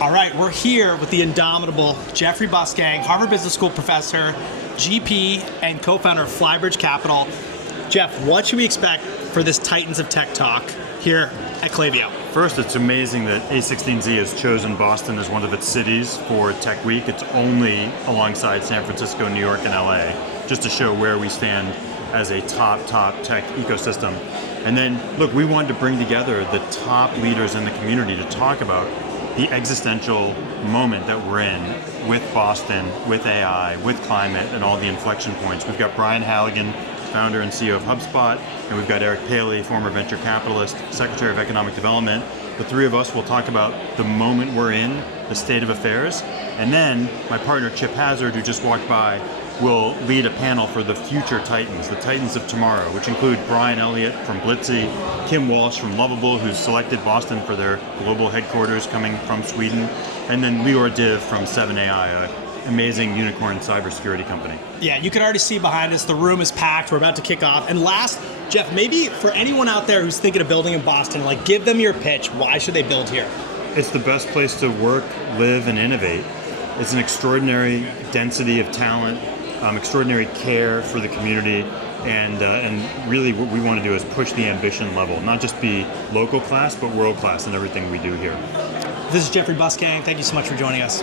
All right, we're here with the indomitable Jeffrey Bussgang, Harvard Business School professor, GP, and co-founder of Flybridge Capital. Jeff, what should we expect for this Titans of Tech talk here at Klaviyo? First, it's amazing that A16Z has chosen Boston as one of its cities for Tech Week. It's only alongside San Francisco, New York, and LA, just to show where we stand as a top tech ecosystem. And then, look, we wanted to bring together the top leaders in the community to talk about the existential moment that we're in with Boston, with AI, with climate, and all the inflection points. We've got Brian Halligan, founder and CEO of HubSpot, and we've got Eric Paley, former venture capitalist, Secretary of Economic Development. The three of us will talk about the moment we're in, the state of affairs, and then my partner Chip Hazard, who just walked by, will lead a panel for the future Titans, the Titans of tomorrow, which include Brian Elliott from Blitzy, Kim Walsh from Lovable, who's selected Boston for their global headquarters coming from Sweden, and then Lior Div from 7AI, an amazing unicorn cybersecurity company. Yeah, you can already see behind us, the room is packed, we're about to kick off. And last, Jeff, maybe for anyone out there who's thinking of building in Boston, like give them your pitch. Why should they build here? It's the best place to work, live, and innovate. It's an extraordinary density of talent, extraordinary care for the community, and really what we want to do is push the ambition level, not just be local class, but world class in everything we do here. This is Jeffrey Bussgang. Thank you so much for joining us.